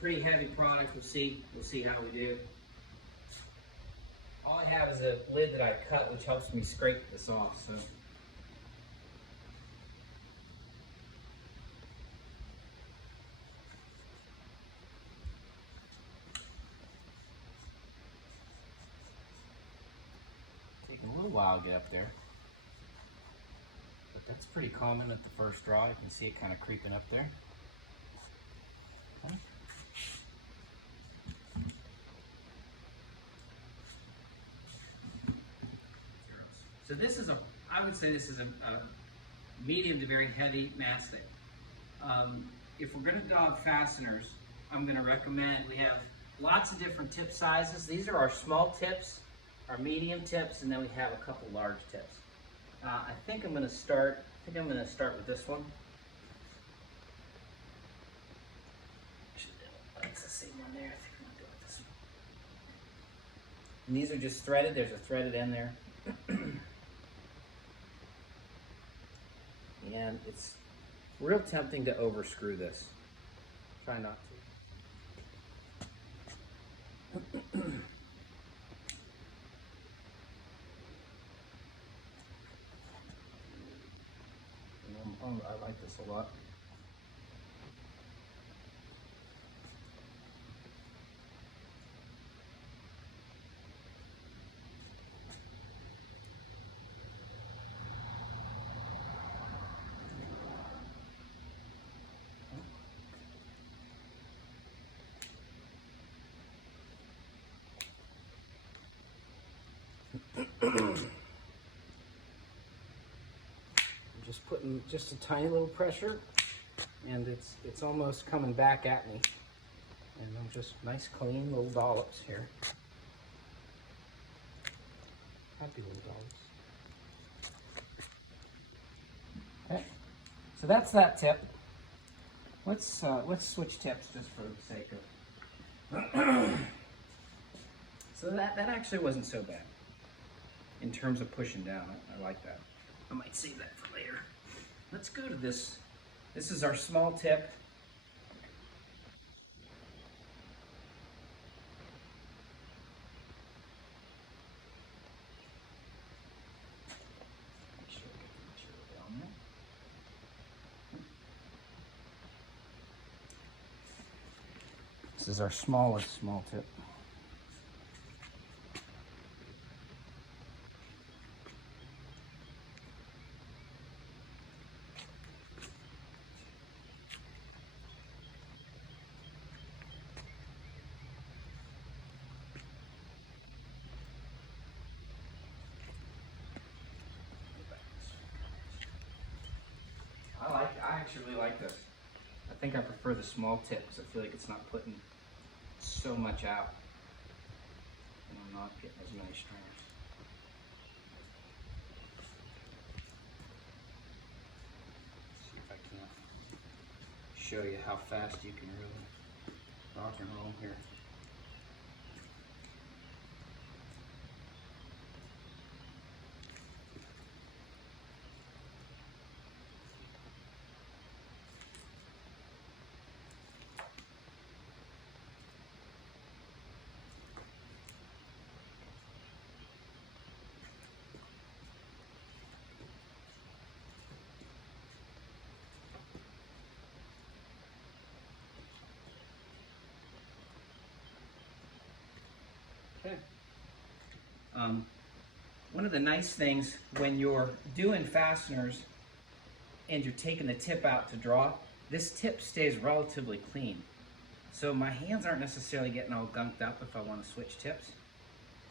Pretty heavy product. We'll see how we do. All I have is a lid that I cut, which helps me scrape this off. So. Taking a little while to get up there. But that's pretty common at the first draw. You can see it kind of creeping up there. Okay. So this is I would say this is a medium to very heavy mastic. If we're going to dog fasteners, I'm going to recommend, we have lots of different tip sizes. These are our small tips, our medium tips, and then we have a couple large tips. I think I'm going to start with this one. That's the same one there. I think I'm going to go with this one. And these are just threaded. There's a threaded end there. And it's real tempting to overscrew this. Try not to. I like this a lot. I'm just putting just a tiny little pressure, and it's almost coming back at me. And I'm just nice clean little dollops here. Happy little dollops. Okay, so that's that tip. Let's switch tips just for the sake of. So that actually wasn't so bad in terms of pushing down. I like that. I might save that for later. Let's go to this. This is our small tip. Make sure I get the material down there. This is our smallest small tip. I actually really like this. I think I prefer the small tip because I feel like it's not putting so much out, and I'm not getting as many stringers. Let's see if I can show you how fast you can really rock and roll here. Okay. One of the nice things when you're doing fasteners and you're taking the tip out to draw, this tip stays relatively clean. So my hands aren't necessarily getting all gunked up if I want to switch tips.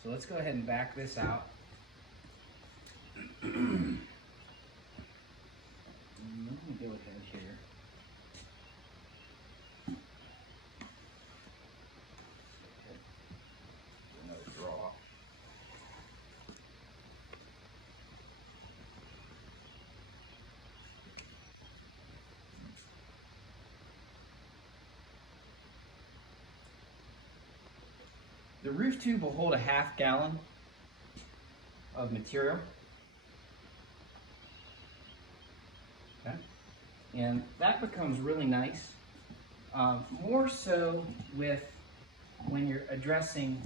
So let's go ahead and back this out. Let me go ahead here. The roof tube will hold a ½ gallon of material. Okay. And that becomes really nice More so with when you're addressing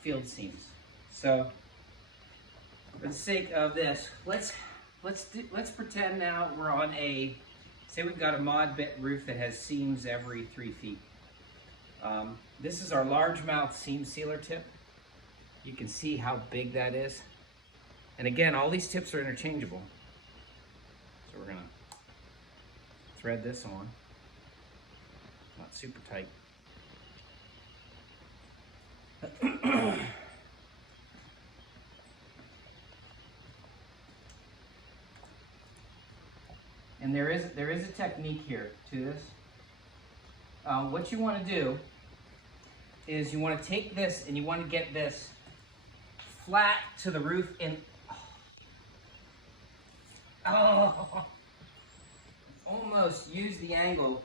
field seams. So for the sake of this, let's pretend now we're on say we've got a mod bit roof that has seams every 3 feet. This is our largemouth seam sealer tip. You can see how big that is. And again, all these tips are interchangeable. So we're gonna thread this on. Not super tight. And there is a technique here to this. What you want to do is you want to take this and you want to get this flat to the roof and almost use the angle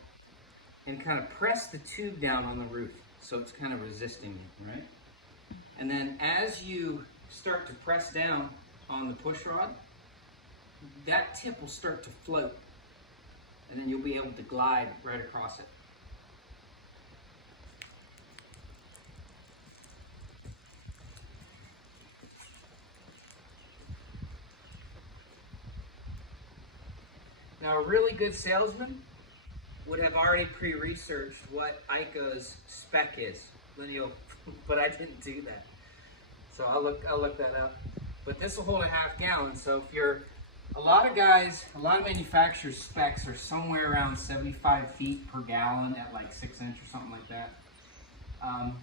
and kind of press the tube down on the roof so it's kind of resisting you, right? And then as you start to press down on the push rod, that tip will start to float, and then you'll be able to glide right across it. Now, a really good salesman would have already pre-researched what Hy-Kote's spec is, lineal, but I didn't do that. So I'll look that up. But this will hold a half gallon. So if you're, a lot of manufacturers' specs are somewhere around 75 feet per gallon at like 6 inch or something like that.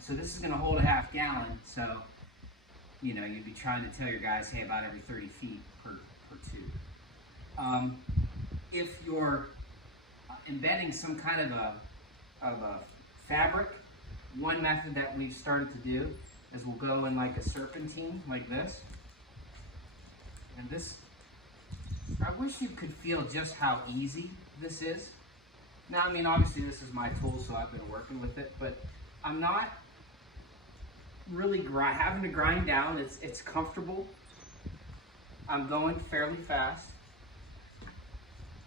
So this is going to hold a half gallon. So, you know, you'd be trying to tell your guys, hey, about every 30 feet per tube. If you're embedding some kind of a fabric, one method that we've started to do is we'll go in like a serpentine like this. And this, I wish you could feel just how easy this is. Now, I mean, obviously this is my tool, so I've been working with it, but I'm not really having to grind down. It's comfortable. I'm going fairly fast.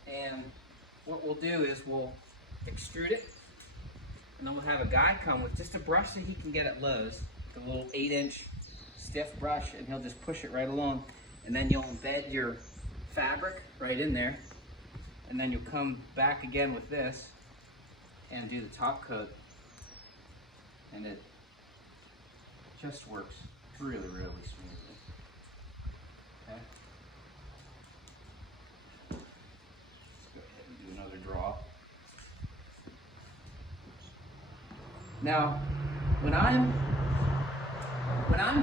And what we'll do is we'll extrude it, and then we'll have a guy come with just a brush that he can get at Lowe's, a little 8-inch stiff brush, and he'll just push it right along. And then you'll embed your fabric right in there, and then you'll come back again with this and do the top coat, and it just works really, really smoothly. Okay. Another draw. Now, when I'm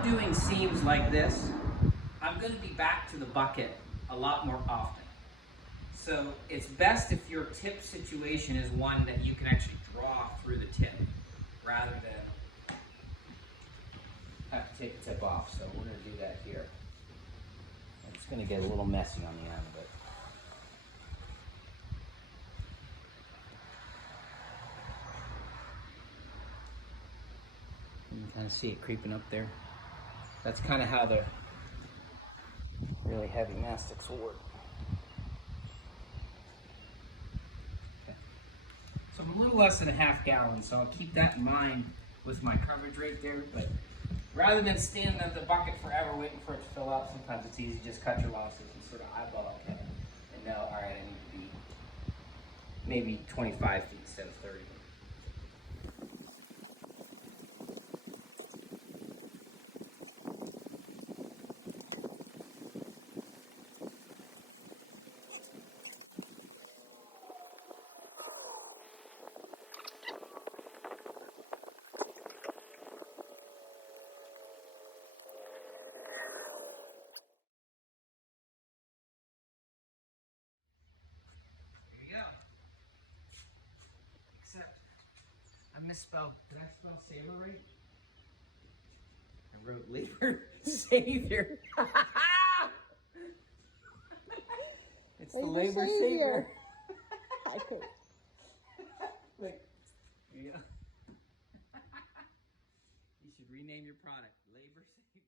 doing seams like this, I'm going to be back to the bucket a lot more often. So it's best if your tip situation is one that you can actually draw through the tip rather than have to take the tip off. So we're going to do that here. It's going to get a little messy on the end, but you can kind of see it creeping up there. That's kind of how the really heavy mastics will work. Okay. So I'm a little less than a half gallon, so I'll keep that in mind with my coverage right there. But rather than standing at the bucket forever waiting for it to fill up, sometimes it's easy to just cut your losses and sort of eyeball it and know, all right, I need to be maybe 25 feet instead of 30. Except I misspelled. Did I spell Sav'r right? I wrote labor savior. It's the labor savior. Hy-Kote. Look, here you go. You should rename your product Labor Savior.